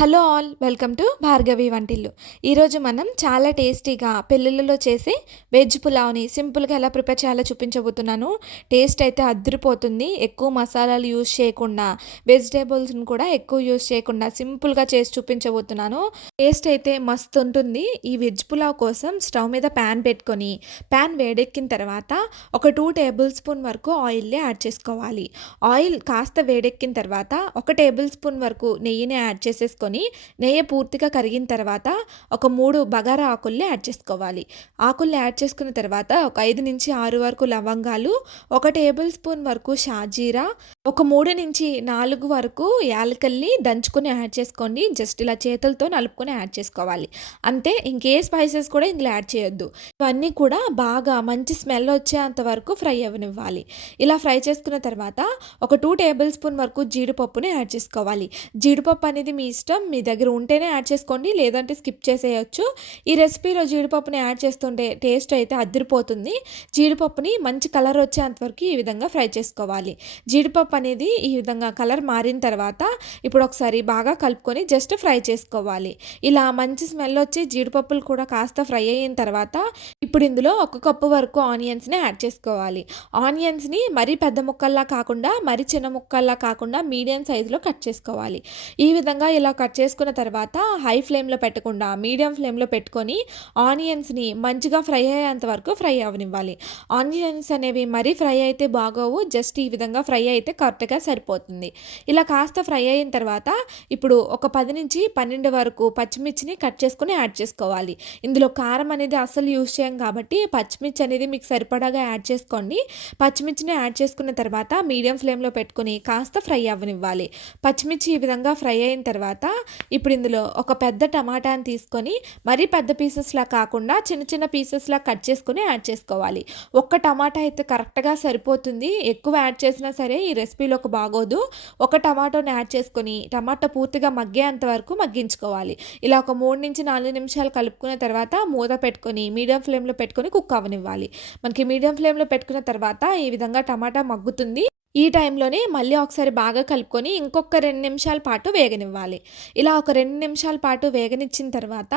Hello all welcome to Bhargavi వంటిల్లు. ఈరోజు మనం చాలా టేస్టీగా పెళ్ళిళ్ళలో చేసే వెజ్ పులావ్ని సింపుల్గా ఎలా ప్రిపేర్ చేయాలో చూపించబోతున్నాను. టేస్ట్ అయితే అద్దరిపోతుంది. ఎక్కువ మసాలాలు యూజ్ చేయకుండా, వెజిటేబుల్స్ని కూడా ఎక్కువ యూజ్ చేయకుండా సింపుల్గా చేసి చూపించబోతున్నాను. టేస్ట్ అయితే మస్తు ఉంటుంది. ఈ వెజ్ పులావ్ కోసం స్టవ్ మీద ప్యాన్ పెట్టుకొని, ప్యాన్ వేడెక్కిన తర్వాత ఒక 2 టేబుల్ స్పూన్ వరకు ఆయిల్ని యాడ్ చేసుకోవాలి. ఆయిల్ కాస్త వేడెక్కిన తర్వాత ఒక టేబుల్ స్పూన్ వరకు నెయ్యిని యాడ్ చేసేసుకొని, నెయ్యి పూర్తిగా కరిగిన తర్వాత ఒక 3 బగారా ఆకుల్ని యాడ్ చేసుకోవాలి. ఆకుల్ని యాడ్ చేసుకున్న తర్వాత ఒక 5-6 వరకు లవంగాలు, ఒక టేబుల్ స్పూన్ వరకు షాజీరా, ఒక 3-4 వరకు యాలకల్ని దంచుకొని యాడ్ చేసుకోండి. జస్ట్ ఇలా చేతులతో నలుపుకొని యాడ్ చేసుకోవాలి. అంతే, ఇంకే స్పైసెస్ కూడా ఇందులో యాడ్ చేయొద్దు. ఇవన్నీ కూడా బాగా మంచి స్మెల్ వచ్చేంత వరకు ఫ్రై అవ్వనివ్వాలి. ఇలా ఫ్రై చేసుకున్న తర్వాత ఒక 2 టేబుల్ స్పూన్ వరకు జీడిపప్పుని యాడ్ చేసుకోవాలి. జీడిపప్పు అనేది మీ ఇష్టం, మీ దగ్గర ఉంటేనే యాడ్ చేసుకోండి, లేదంటే స్కిప్ చేసేయచ్చు. ఈ రెసిపీలో జీడిపప్పుని యాడ్ చేస్తుంటే టేస్ట్ అయితే అదిరిపోతుంది. జీడిపప్పుని మంచి కలర్ వచ్చేంత వరకు ఈ విధంగా ఫ్రై చేసుకోవాలి. జీడిపప్పు అనేది ఈ విధంగా కలర్ మారిన తర్వాత ఇప్పుడు ఒకసారి బాగా కలుపుకొని జస్ట్ ఫ్రై చేసుకోవాలి. ఇలా మంచి స్మెల్ వచ్చి జీడిపప్పులు కూడా కాస్త ఫ్రై అయిన తర్వాత ఇప్పుడు ఇందులో 1 కప్పు వరకు ఆనియన్స్ని యాడ్ చేసుకోవాలి. ఆనియన్స్ని మరీ పెద్ద ముక్కల్లా కాకుండా, మరీ చిన్న ముక్కల్లా కాకుండా మీడియం సైజులో కట్ చేసుకోవాలి. ఈ విధంగా ఇలా కట్ చేసుకున్న తర్వాత హై ఫ్లేమ్లో పెట్టకుండా మీడియం ఫ్లేమ్లో పెట్టుకొని ఆనియన్స్ని మంచిగా ఫ్రై అయ్యేంత వరకు ఫ్రై అవ్వనివ్వాలి. ఆనియన్స్ అనేవి మరీ ఫ్రై అయితే బాగోవు, జస్ట్ ఈ విధంగా ఫ్రై అయితే కరెక్ట్గా సరిపోతుంది. ఇలా కాస్త ఫ్రై అయిన తర్వాత ఇప్పుడు ఒక 10-12 వరకు పచ్చిమిర్చిని కట్ చేసుకొని యాడ్ చేసుకోవాలి. ఇందులో కారం అనేది అస్సలు యూజ్ చేయం కాబట్టి పచ్చిమిర్చి అనేది మీకు సరిపడాగా యాడ్ చేసుకోండి. పచ్చిమిర్చిని యాడ్ చేసుకున్న తర్వాత మీడియం ఫ్లేమ్లో పెట్టుకొని కాస్త ఫ్రై అవ్వనివ్వాలి. పచ్చిమిర్చి ఈ విధంగా ఫ్రై అయిన తర్వాత ఇప్పుడు ఇందులో ఒక పెద్ద టమాటాని తీసుకొని, మరీ పెద్ద పీసెస్లా కాకుండా చిన్న చిన్న పీసెస్లా కట్ చేసుకొని యాడ్ చేసుకోవాలి. ఒక్క టమాటా అయితే కరెక్ట్గా సరిపోతుంది. ఎక్కువ యాడ్ చేసినా సరే ఈ రెసిపీలోకి బాగోదు. ఒక టమాటోని యాడ్ చేసుకొని టమాటా పూర్తిగా మగ్గేంత వరకు మగ్గించుకోవాలి. ఇలా ఒక 3-4 నిమిషాలు కలుపుకున్న తర్వాత మూత పెట్టుకొని మీడియం ఫ్లేమ్లో పెట్టుకొని కుక్ అవ్వనివ్వాలి. మనకి మీడియం ఫ్లేమ్లో పెట్టుకున్న తర్వాత ఈ విధంగా టమాటా మగ్గుతుంది. ఈ టైంలోనే మళ్ళీ ఒకసారి బాగా కలుపుకొని ఇంకొక 2 నిమిషాల పాటు వేగనివ్వాలి. ఇలా ఒక 2 నిమిషాల పాటు వేగనిచ్చిన తర్వాత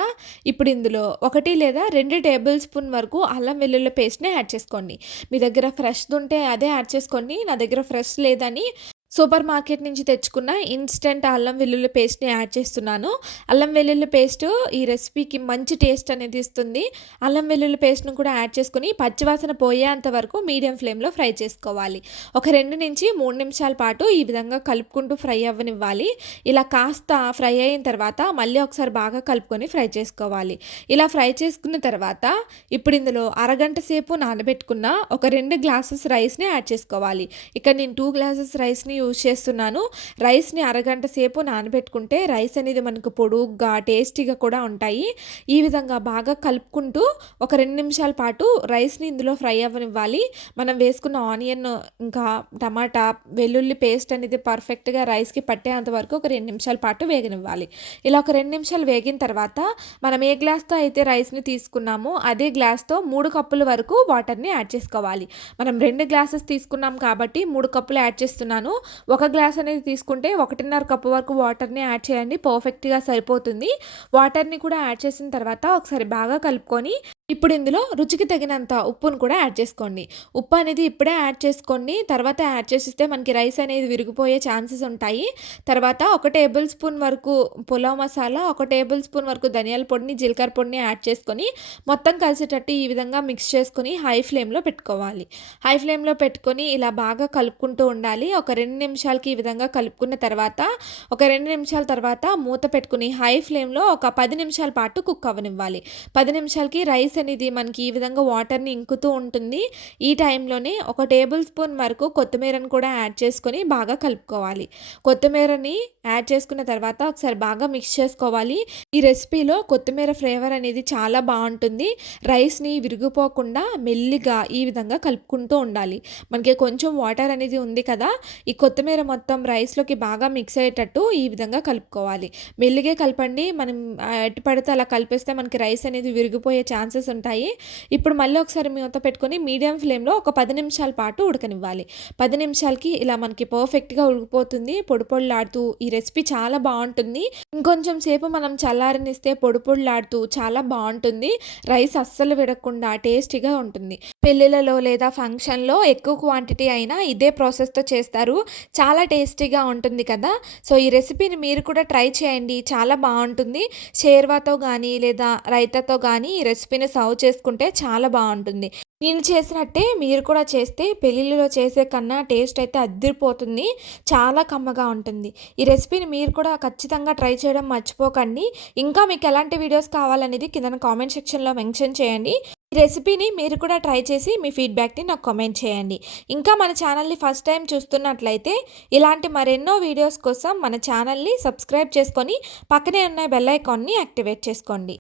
ఇప్పుడు ఇందులో 1 లేదా 2 టేబుల్ స్పూన్ వరకు అల్లం వెల్లుల్లి పేస్ట్ని యాడ్ చేసుకోండి. మీ దగ్గర ఫ్రెష్ది ఉంటే అదే యాడ్ చేసుకోండి. నా దగ్గర ఫ్రెష్ లేదని సూపర్ మార్కెట్ నుంచి తెచ్చుకున్న ఇన్స్టెంట్ అల్లం వెల్లుల్లి పేస్ట్ని యాడ్ చేస్తున్నాను. అల్లం వెల్లుల్లి పేస్ట్ ఈ రెసిపీకి మంచి టేస్ట్ అనేది ఇస్తుంది. అల్లం వెల్లుల్లి పేస్ట్ను కూడా యాడ్ చేసుకుని పచ్చివాసన పోయేంత వరకు మీడియం ఫ్లేమ్లో ఫ్రై చేసుకోవాలి. ఒక 2-3 నిమిషాల పాటు ఈ విధంగా కలుపుకుంటూ ఫ్రై అవ్వనివ్వాలి. ఇలా కాస్త ఫ్రై అయిన తర్వాత మళ్ళీ ఒకసారి బాగా కలుపుకొని ఫ్రై చేసుకోవాలి. ఇలా ఫ్రై చేసుకున్న తర్వాత ఇప్పుడు ఇందులో అరగంట సేపు నానబెట్టుకున్న ఒక 2 గ్లాసెస్ రైస్ని యాడ్ చేసుకోవాలి. ఇక్కడ నేను 2 గ్లాసెస్ రైస్ని యూజ్ చేస్తున్నాను. రైస్ని అరగంట సేపు నానబెట్టుకుంటే రైస్ అనేది మనకు పొడుగ్గా టేస్టీగా కూడా ఉంటాయి. ఈ విధంగా బాగా కలుపుకుంటూ ఒక 2 నిమిషాల పాటు రైస్ని ఇందులో ఫ్రై అవ్వనివ్వాలి. మనం వేసుకున్న ఆనియన్ ఇంకా టమాటా వెల్లుల్లి పేస్ట్ అనేది పర్ఫెక్ట్గా రైస్కి పట్టేంత వరకు ఒక 2 నిమిషాల పాటు వేగనివ్వాలి. ఇలా ఒక 2 నిమిషాలు వేగిన తర్వాత మనం ఏ గ్లాస్తో అయితే రైస్ని తీసుకున్నామో అదే గ్లాస్తో 3 కప్పుల వరకు వాటర్ని యాడ్ చేసుకోవాలి. మనం 2 గ్లాసెస్ తీసుకున్నాం కాబట్టి 3 కప్పులు యాడ్ చేస్తున్నాను. ఒక గ్లాస్ అనేది తీసుకుంటే 1.5 కప్పు వరకు వాటర్ని యాడ్ చేయండి, పర్ఫెక్ట్గా సరిపోతుంది. వాటర్ని కూడా యాడ్ చేసిన తర్వాత ఒకసారి బాగా కలుపుకొని ఇప్పుడు ఇందులో రుచికి తగినంత ఉప్పును కూడా యాడ్ చేసుకోండి. ఉప్పు అనేది ఇప్పుడే యాడ్ చేసుకోండి, తర్వాత యాడ్ చేసిస్తే మనకి రైస్ అనేది విరిగిపోయే ఛాన్సెస్ ఉంటాయి. తర్వాత 1 టేబుల్ స్పూన్ వరకు పులావ్ మసాలా, 1 టేబుల్ స్పూన్ వరకు ధనియాల పొడిని, జీలకర్ర పొడిని యాడ్ చేసుకొని మొత్తం కలిసేటట్టు ఈ విధంగా మిక్స్ చేసుకొని హై ఫ్లేమ్లో పెట్టుకోవాలి. హై ఫ్లేమ్లో పెట్టుకొని ఇలా బాగా కలుపుకుంటూ ఉండాలి. ఒక 2 నిమిషాలకి ఈ విధంగా కలుపుకున్న తర్వాత ఒక 2 నిమిషాల తర్వాత మూత పెట్టుకుని హై ఫ్లేమ్లో ఒక 10 నిమిషాల పాటు కుక్ అవ్వనివ్వాలి. 10 నిమిషాలకి రైస్ అనేది మనకి ఈ విధంగా వాటర్ని ఇంకుతూ ఉంటుంది. ఈ టైంలోనే 1 టేబుల్ స్పూన్ వరకు కొత్తిమీరని కూడా యాడ్ చేసుకొని బాగా కలుపుకోవాలి. కొత్తిమీరని యాడ్ చేసుకున్న తర్వాత ఒకసారి బాగా మిక్స్ చేసుకోవాలి. ఈ రెసిపీలో కొత్తిమీర ఫ్లేవర్ అనేది చాలా బాగుంటుంది. రైస్ని విరిగిపోకుండా మెల్లిగా ఈ విధంగా కలుపుకుంటూ ఉండాలి. మనకి కొంచెం వాటర్ అనేది ఉంది కదా, ఈ కొత్తిమీర మొత్తం రైస్లోకి బాగా మిక్స్ అయ్యేటట్టు ఈ విధంగా కలుపుకోవాలి. మెల్లిగే కలపండి. మనం ఎటు పడితే అలా కలిపేస్తే మనకి రైస్ అనేది విరిగిపోయే ఛాన్సెస్ పీసెస్ ఉంటాయి. ఇప్పుడు మళ్ళీ ఒకసారి మూత పెట్టుకొని మీడియం ఫ్లేమ్‌లో ఒక 10 నిమిషాల పాటు ఉడకనివ్వాలి. 10 నిమిషాలకి ఇలా మనకి పర్ఫెక్ట్‌గా ఉడికిపోతుంది. పొడి పొడిలాడుతూ ఈ రెసిపీ చాలా బావుంటుంది. ఇంకొంచెం సేపు మనం చల్లారనిస్తే పొడి పొడిలాడుతూ చాలా బావుంటుంది. రైస్ అస్సలు విడగకుండా టేస్టీగా ఉంటుంది. పెళ్ళిళ్ళలో లేదా ఫంక్షన్‌లో ఎక్కువ క్వాంటిటీ అయినా ఇదే ప్రాసెస్‌తో చేస్తారు. చాలా టేస్టీగా ఉంటుంది కదా! సో, ఈ రెసిపీని మీరు కూడా ట్రై చేయండి. చాలా బావుంటుంది. షేర్వాతో గానీ, లేదా రైతాతో గానీ ఈ రెసిపీని సర్వ్ చేసుకుంటే చాలా బావుంటుంది. నేను చేసినట్టే మీరు కూడా చేస్తే పెళ్ళిళ్ళలో చేసే కన్నా టేస్ట్ అయితే అద్దిరిపోతుంది. చాలా కమ్మగా ఉంటుంది. ఈ రెసిపీని మీరు కూడా ఖచ్చితంగా ట్రై చేయడం మర్చిపోకండి. ఇంకా మీకు ఎలాంటి వీడియోస్ కావాలనేది కిందన కామెంట్ సెక్షన్‌లో మెన్షన్ చేయండి. ఈ రెసిపీని మీరు కూడా ట్రై చేసి మీ ఫీడ్‌బ్యాక్‌ని నాకు కామెంట్ చేయండి. ఇంకా మన ఛానల్‌ని ఫస్ట్ టైం చూస్తున్నట్లయితే ఇలాంటి మరెన్నో వీడియోస్ కోసం మన ఛానల్‌ని సబ్స్క్రైబ్ చేసుకొని పక్కనే ఉన్న బెల్ ఐకాన్‌ని యాక్టివేట్ చేసుకోండి.